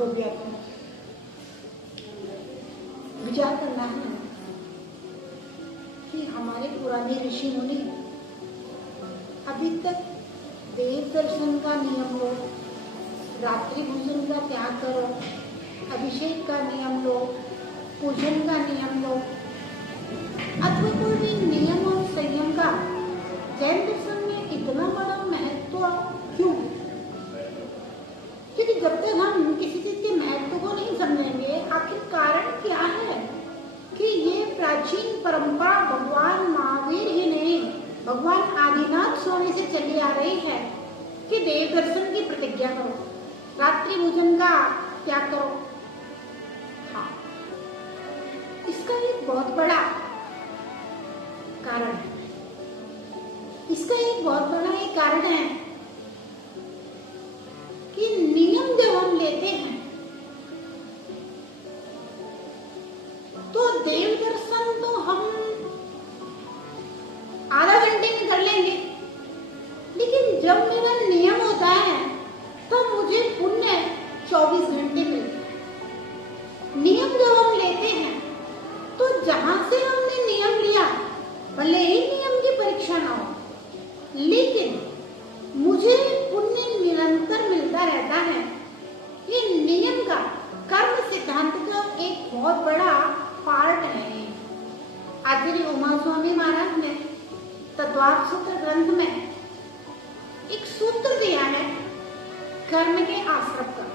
वो भी आपको विचार करना है कि हमारे पुराने ऋषि मुनि अभी तक देव दर्शन का नियम लो, रात्रि भोजन का त्याग करो, अभिषेक का नियम लो, पूजन का नियम लो, अथवा कोई भी नियम और संयम का जैन दर्शन में इतना बड़ा महत्व क्यों? क्योंकि जब तक हम किसी चीज के महत्व को नहीं समझेंगे, आखिर कारण क्या है कि ये प्राचीन परंपरा भगवान महावीर ही नहीं, भगवान आदिनाथ स्वामी से चली आ रही है कि देव दर्शन की प्रतिज्ञा करो, रात्रि भोजन का त्याग करो। हाँ, इसका एक बहुत बड़ा कारण है। इसका एक बहुत बड़ा एक कारण है कि नियम जब हम लेते हैं तो देव दर्शन तो हम आधा घंटे में कर लेंगे, लेकिन जब मेरा नियम होता है तो मुझे पुण्य 24 घंटे मिलता है। नियम जब हम लेते हैं तो जहां से हमने नियम लिया, भले ही नियम की परीक्षा ना हो, लेकिन मुझे पुण्य निरंतर मिलता रहता है। ये नियम का कर्म सिद्धांत का एक बहुत बड़ा पार्ट है। आचार्य उमा स्वामी महाराज ने तत्वार्थ सूत्र ग्रंथ में एक सूत्र दिया है कर्म के आश्रम का,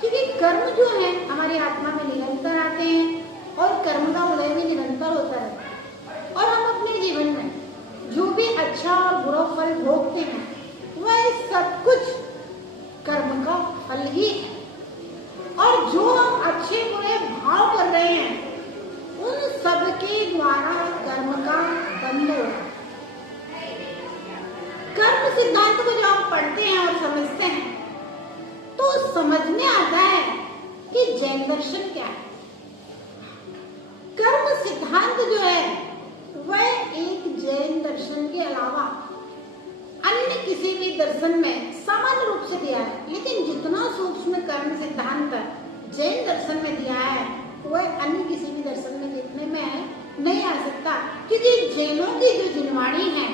क्योंकि कर्म जो है हमारी आत्मा में निरंतर आते हैं और कर्म का उदय भी निरंतर होता रहता है, और हम अपने जीवन में जो भी अच्छा और बुरा फल भोगते हैं वह सब कुछ कर्म का फल ही है। और जो हम अच्छे बुरे भाव कर रहे हैं उन सब के द्वारा कर्म का बंध हो। कर्म सिद्धांत को जब हम पढ़ते हैं और समझते हैं तो समझ में आता है कि जैन दर्शन क्या है। कर्म सिद्धांत जो है वह एक जैन दर्शन के अलावा अन्य किसी भी दर्शन में सामान्य रूप से दिया है, लेकिन जितना सूक्ष्म कर्म सिद्धांत जैन दर्शन में दिया है वह अन्य किसी भी दर्शन में देखने में नहीं आ सकता। क्योंकि जैनों की जो जिनवाणी है,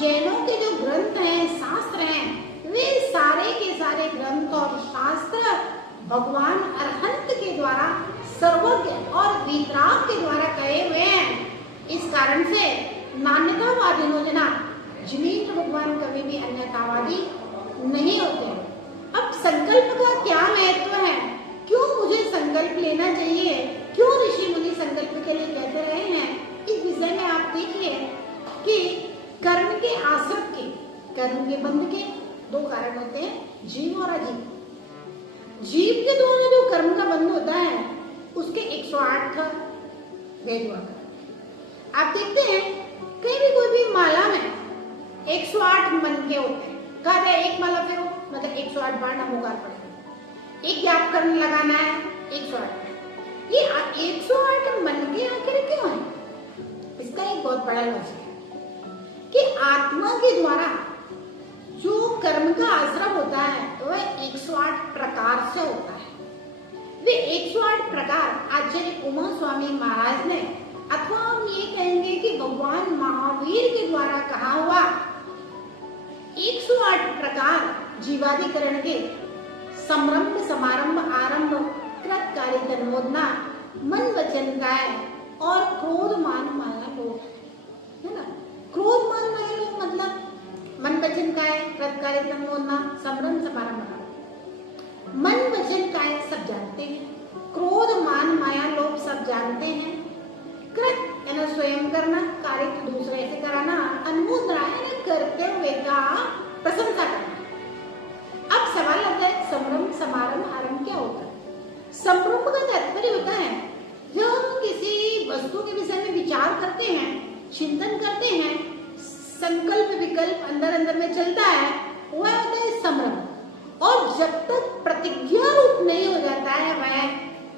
जैनों के जो ग्रंथ हैं, शास्त्र हैं, वे सारे के सारे ग्रंथ और शास्त्र भगवान अरहंत के द्वारा सर्वज्ञ और वीतराग के द्वारा कहे हुए हैं। इस कारण से नान्यतावादी योजना जिनेन्द्र भगवान कभी भी अन्यतावादी नहीं होते। अब संकल्प का क्या महत्व है, क्यों मुझे संकल्प लेना चाहिए, क्यों ऋषि मुनि संकल्प के लिए कहते रहे हैं, इस विषय में आप देखिए कि कर्म के आश्रम के, कर्म के बंध के दो कारण होते हैं, जीव और अजीव। जीव के द्वारा जो कर्म का बंध होता है उसके 108 वेद हुआ करते। आप देखते हैं कहीं भी कोई भी माला में 108 मन के होते हैं। कहा जाए एक माला फेरो मतलब 108 बार नमोकार पढ़ेंगे, एक जाप करने लगाना है 108। ये 108 मन के आखिर क्यों है? इसका एक बहुत बड़ा लॉजिक है कि आत्मा के द्वारा जो कर्म का आश्रम होता है वह 108 प्रकार से होता है। वे 108 प्रकार आचार्य उमा स्वामी महाराज ने, अथवा हम ये कहेंगे कि भगवान महावीर के द्वारा कहा हुआ 108 प्रकार जीवाधिकरण के संरंभ समारंभ आरंभ कृत कार्य तन्मोदना मन वचन काय और क्रोध मान माया लोभ, है ना। क्रोध मान माया लोभ मतलब मन वचन काय, कृत कार्य तन्मोदना, संरंभ समारंभ। मन वचन काय सब जानते हैं, क्रोध मान माया लोभ सब जानते हैं, कृत यानी स्वयं करना, कार्य तो दूसरे से कराना, अनुमोदना यानी करते हुए का प्रशंसा करना। अब सवाल आता है संरंभ समारंभ आरंभ क्या होता है? संरंभ का तात्पर्य होता है जब हम किसी वस्तु के विषय में विचार करते हैं, चिंतन करते हैं, संकल्प विकल्प अंदर अंदर में चलता है, वह होता है संरंभ। और जब तक प्रतिज्ञा रूप नहीं हो जाता है वह,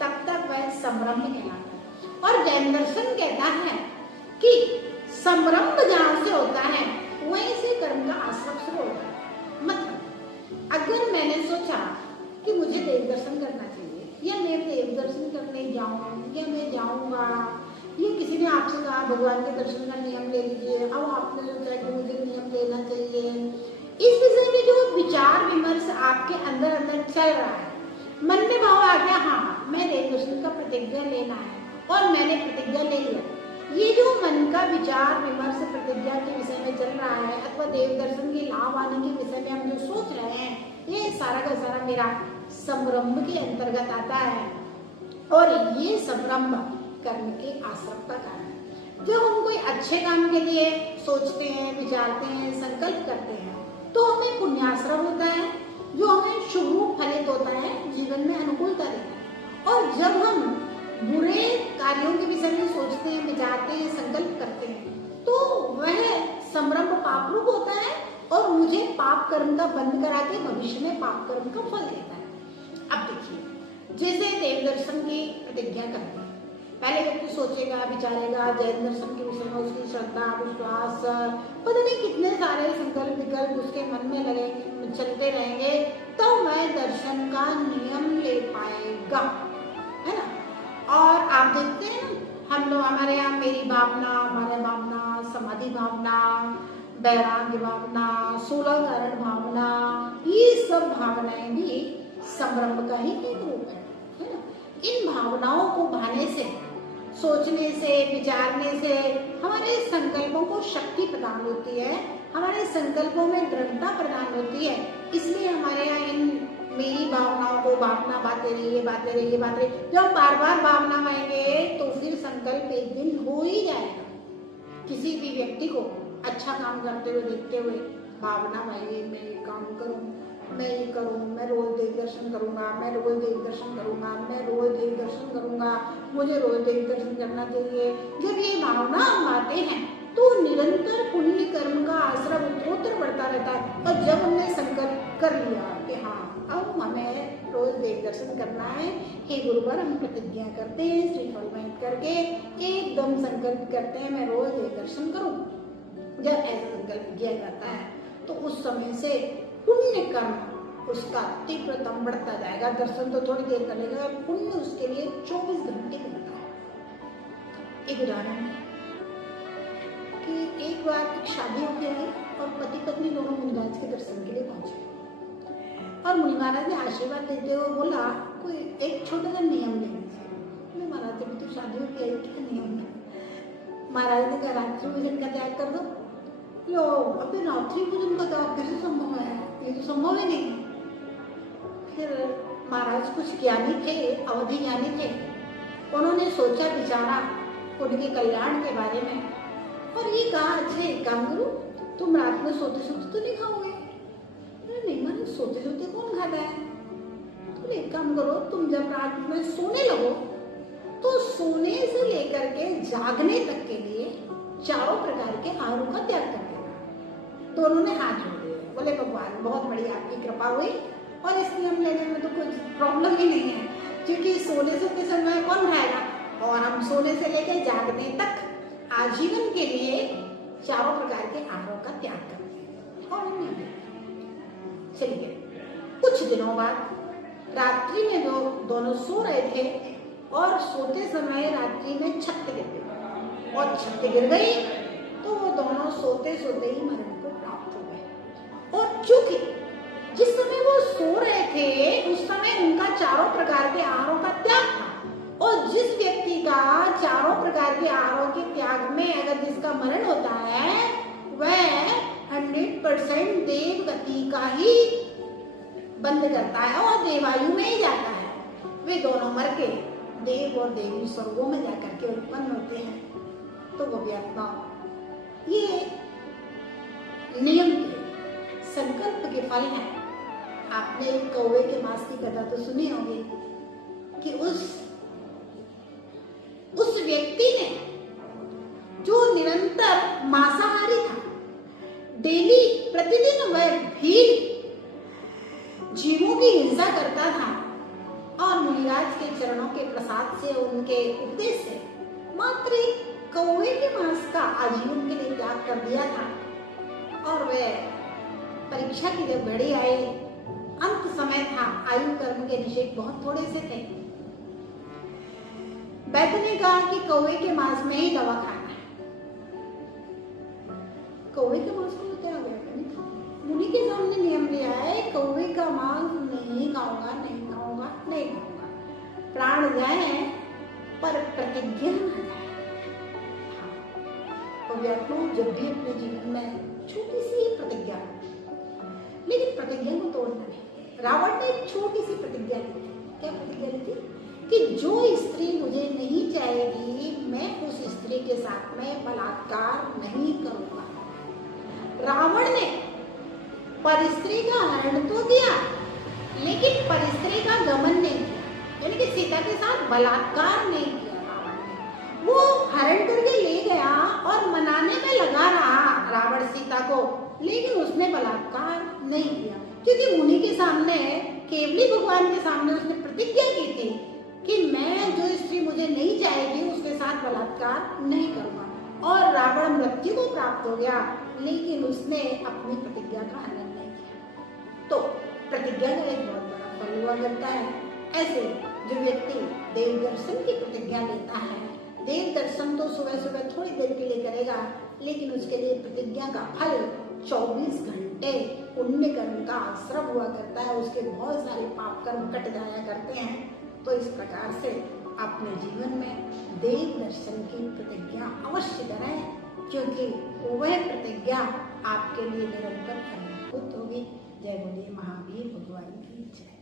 तब तक वह संरंभ कहलाता है। और जैन दर्शन कहता है कि संरंभ जहां से होता है वहीं से कर्म का आश्रम शुरू होता है। मतलब अगर मैंने सोचा कि मुझे मुझे देव दर्शन करना चाहिए, या मैं देव दर्शन करने जाऊं, या मैं जाऊंगा, ये किसी ने आपसे कहा भगवान के दर्शन का नियम ले लीजिए, अब आपने सोचा कि मुझे नियम लेना चाहिए। इस विषय में जो विचार विमर्श आपके अंदर अंदर चल रहा है, मन में भाव आ गया हाँ मैं देव दर्शन का प्रतिज्ञा लेना है, और मैंने प्रतिज्ञा ले लिया। ये जो मन का विचार विमर्श प्रतिज्ञा के विषय में चल रहा है, अथवा देव दर्शन के लाभ आने के विषय में हम जो सोच रहे हैं, ये सारा का सारा मेरा संरंभ के अंतर्गत आता है। और ये संरंभ कर्म के आश्रम का कारण है। जब हम कोई अच्छे काम के लिए सोचते हैं, विचारते हैं, संकल्प करते हैं, तो हमें पुण्याश्रम होता है, जो हमें शुभ रूप फलित होता है, जीवन में अनुकूलता देता है। और जब हम बुरे कार्यों के विषय में सोचते हैं, विचारते हैं, संकल्प करते हैं, तो वह संरंभ पाप रूप होता है और मुझे पाप कर्म का बंद करा के भविष्य में पाप कर्म का फल देता है। अब देखिए, जैसे देव दर्शन की प्रतिज्ञा करते हैं, पहले व्यक्ति सोचेगा, विचारेगा, जैन दर्शन के विषय में उसकी श्रद्धा, विश्वास, पता नहीं कितने सारे संकल्प विकल्प उसके मन में लगेंगे, चलते रहेंगे, तो वह दर्शन का नियम ले पाएगा, है ना। और आप देखते हैं ना, हम लोग हमारे यहाँ मेरी भावना, हमारे भावना, समाधि भावना, वैराग्य भावना, 16 कारण भावना, ये सब भावनाएं भी संरंभ का ही एक रूप है ना। इन भावनाओं को भाने से, सोचने से, विचारने से हमारे संकल्पों को शक्ति प्रदान होती है, हमारे संकल्पों में दृढ़ता प्रदान होती है। इसलिए हमारे यहाँ इन मेरी भावनाओं को, भावना बातें रही, बातें रही, बातें रही, जब बार बार भावना आएंगे तो फिर संकल्प एक दिन हो ही जाएगा। किसी भी व्यक्ति को अच्छा काम करते हुए देखते हुए भावना आएगी, मैं ये काम करूं, मैं ये करूं, मैं रोज देव दर्शन करूंगा, मैं रोज देव दर्शन करूंगा, मैं रोज देव दर्शन करूंगा, मुझे रोज देव दर्शन करना चाहिए। जब ये भावना हम आते हैं तो निरंतर पुण्य कर्म का आश्रम उत्तरोत्तर बढ़ता रहता है। और जब हमने संकल्प कर लिया कि हाँ अब हमें रोज देव दर्शन करना है, हे गुरुवर हम प्रतिज्ञा करते हैं श्रीफल में करके एकदम संकल्प करते हैं मैं रोज देव दर्शन करूं। जब ऐसा संकल्प किया जाता है तो उस समय से पुण्य कर्म उसका तीव्रतम बढ़ता जाएगा। दर्शन तो थोड़ी देर करेगा, पुण्य उसके लिए 24 घंटे मिलता है। एक उदाहरण है कि एक बार एक शादी हो गई और पति पत्नी दोनों मुनिराज के दर्शन के लिए पहुंचे, और मुनि महाराज ने आशीर्वाद देते हुए बोला कोई एक छोटा सा नियम ले लीजिए। महाराज अभी तो शादी हो गई, क्या नियम है? महाराज ने कहा रात्रि भोजन का त्याग कर दो। लो अभी रात्रि भोजन का त्याग कैसे संभव है? ये तो संभव ही नहीं। फिर महाराज कुछ ज्ञानी थे, अवधि ज्ञानी थे, उन्होंने सोचा विचारा उनके कल्याण के बारे में और ये कहा अच्छा एक काम करो, तुम रात में सोते सोते तो नहीं खाओगे? नहीं माने सोते सोते कौन खाता है? तो एक काम करो, तुम जब रात में सोने लगो तो सोने से लेकर के जागने तक के लिए चारों प्रकार के आहारों का त्याग कर देना। दोनों ने हाथ जोड़ दिए, बोले भगवान बहुत बड़ी आपकी कृपा हुई और इस नियम लेने में तो कुछ प्रॉब्लम ही नहीं है, क्योंकि सोने से के समय कौन खाएगा और हम सोने से लेकर जागने तक आजीवन के लिए चारों प्रकार के आहारों का त्याग करते हैं। और चलिए कुछ दिनों बाद रात्रि में दोनों सो रहे थे और सोते समय रात्रि में छत गिर गई और छत गिर गई तो वो दोनों सोते सोते ही मरण को प्राप्त हो गए। और चूंकि जिस समय वो सो रहे थे उस समय उनका चारों प्रकार के आहारों का त्याग था, और जिस व्यक्ति का चारों प्रकार के आहारों के त्याग में अगर जिसका मरण होता है वह 100% देव गति का ही बंद करता है और देवायु में ही जाता है। वे दोनों मर के देव और देवी स्वर्गों में जाकर के उत्पन्न होते हैं। तो वो भी आत्मा ये नियम के संकल्प के फल है। आपने एक कौवे के मांस की कथा तो सुनी होगी कि उस व्यक्ति ने जो निरंतर मांसाहारी था, डेली प्रतिदिन वह भीड़ जीवों की हिंसा करता था और मुनिराज के चरणों के प्रसाद से उनके उपदेश से मात्र एक कौवे के मांस का आजीवन के लिए त्याग कर दिया था। और वह परीक्षा की जब घड़ी आई अंत समय था, आयु कर्म के निषेध बहुत थोड़े से थे। वैद्य ने कहा कि कौवे के मांस में ही दवा खाना है। कौवे के मांस को क्या गया, मुनि के सामने नियम लिया है, कौवे का मांस नहीं खाऊंगा, नहीं खाऊंगा, नहीं खाऊंगा। प्राण जाए पर प्रतिज्ञा न जाए। हाँ, जब भी अपने जीवन में छोटी सी प्रतिज्ञा, लेकिन प्रतिज्ञा को तोड़ना नहीं। रावण ने एक छोटी सी प्रतिज्ञा ली थी। क्या प्रतिज्ञा ली थी? कि जो स्त्री मुझे नहीं चाहेगी, मैं उस स्त्री के साथ में बलात्कार नहीं करूंगा। रावण ने परस्त्री का हरण तो किया, लेकिन परस्त्री का गमन नहीं किया, यानी कि सीता के साथ बलात्कार नहीं किया। रावण ने वो हरण करके ले गया और मनाने में लगा रहा रावण सीता को, लेकिन उसने बलात्कार नहीं किया, क्योंकि मुनि के सामने, केवली भगवान के सामने उसने प्रतिज्ञा की थी कि मैं जो स्त्री मुझे नहीं चाहेगी उसके साथ बलात्कार नहीं करूंगा। और रावण मृत्यु को प्राप्त हो गया, लेकिन उसने अपनी प्रतिज्ञा का हनन नहीं किया। तो प्रतिज्ञा का एक बहुत बड़ा फल हुआ करता है। ऐसे जो व्यक्ति देव दर्शन की प्रतिज्ञा लेता है, देव दर्शन तो सुबह सुबह थोड़ी देर के लिए करेगा, लेकिन उसके लिए प्रतिज्ञा का फल 24 घंटे पुण्य कर्म का आश्रम हुआ करता है, उसके बहुत सारे पाप कर्म कट जाया करते हैं। तो इस प्रकार से अपने जीवन में देव दर्शन की प्रतिज्ञा अवश्य करें, क्योंकि वह प्रतिज्ञा आपके लिए निरंतर फलभूत होगी। जय बोलिए महावीर भगवान की जय।